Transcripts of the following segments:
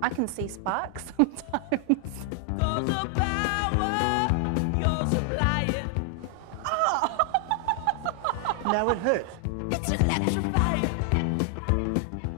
I can see sparks sometimes. Now it hurts. It's electrifying.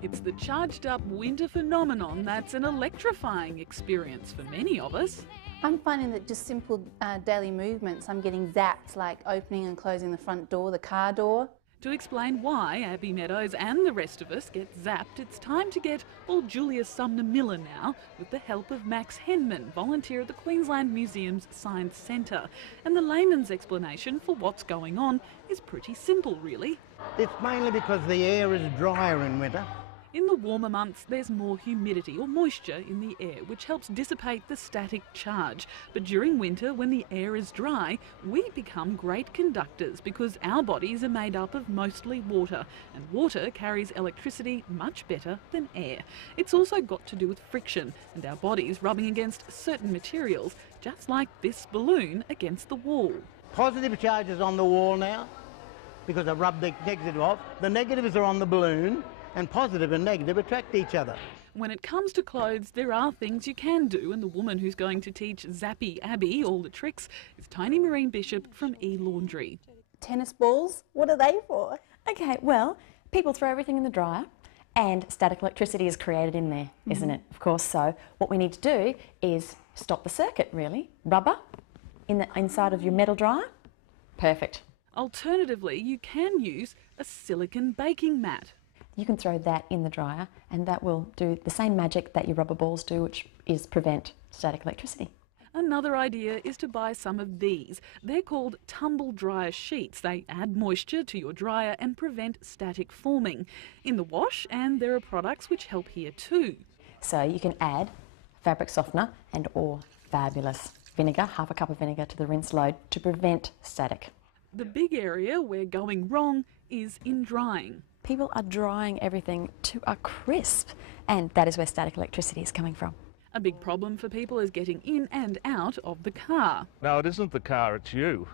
It's the charged up winter phenomenon that's an electrifying experience for many of us. I'm finding that just simple daily movements, I'm getting zapped, like opening and closing the front door, the car door. To explain why Abby Meadows and the rest of us get zapped, it's time to get all Julia Sumner Miller now, with the help of Max Henman, volunteer at the Queensland Museum's Science Centre. And the layman's explanation for what's going on is pretty simple, really. It's mainly because the air is drier in winter. In the warmer months, there's more humidity or moisture in the air, which helps dissipate the static charge. But during winter, when the air is dry, we become great conductors because our bodies are made up of mostly water, and water carries electricity much better than air. It's also got to do with friction and our bodies rubbing against certain materials, just like this balloon against the wall. Positive charge is on the wall now because I rubbed the negative off. The negatives are on the balloon, and positive and negative attract each other. When it comes to clothes, there are things you can do, and the woman who's going to teach Zappy Abby all the tricks is Toni-Maree Bishop from elaundry. Tennis balls, what are they for? Okay, well, people throw everything in the dryer and static electricity is created in there, isn't it? Of course, so what we need to do is stop the circuit, really. Rubber in the inside of your metal dryer, perfect. Alternatively, you can use a silicone baking mat. You can throw that in the dryer and that will do the same magic that your rubber balls do, which is prevent static electricity. Another idea is to buy some of these. They're called tumble dryer sheets. They add moisture to your dryer and prevent static forming in the wash, and there are products which help here too. So you can add fabric softener and or fabulous vinegar, half a cup of vinegar to the rinse load to prevent static. The big area where going wrong is in drying. People are drying everything to a crisp, and that is where static electricity is coming from. A big problem for people is getting in and out of the car. No, it isn't the car, it's you.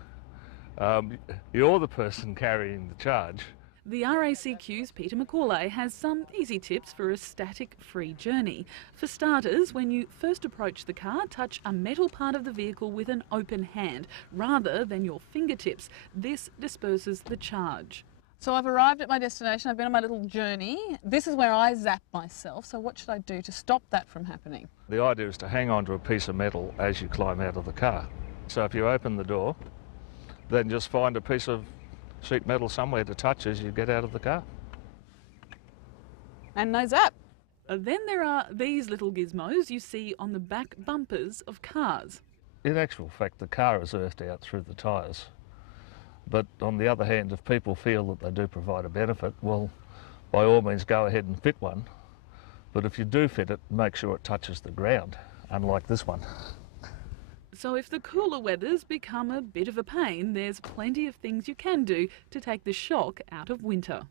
You're the person carrying the charge. The RACQ's Peter McCauley has some easy tips for a static-free journey. For starters, when you first approach the car, touch a metal part of the vehicle with an open hand, rather than your fingertips. This disperses the charge. So I've arrived at my destination, I've been on my little journey. This is where I zap myself, so what should I do to stop that from happening? The idea is to hang on to a piece of metal as you climb out of the car. So if you open the door, then just find a piece of sheet metal somewhere to touch as you get out of the car. And no zap. Then there are these little gizmos you see on the back bumpers of cars. In actual fact, the car is earthed out through the tyres. But on the other hand, if people feel that they do provide a benefit, well, by all means go ahead and fit one. But if you do fit it, make sure it touches the ground, unlike this one. So if the cooler weathers become a bit of a pain, there's plenty of things you can do to take the shock out of winter.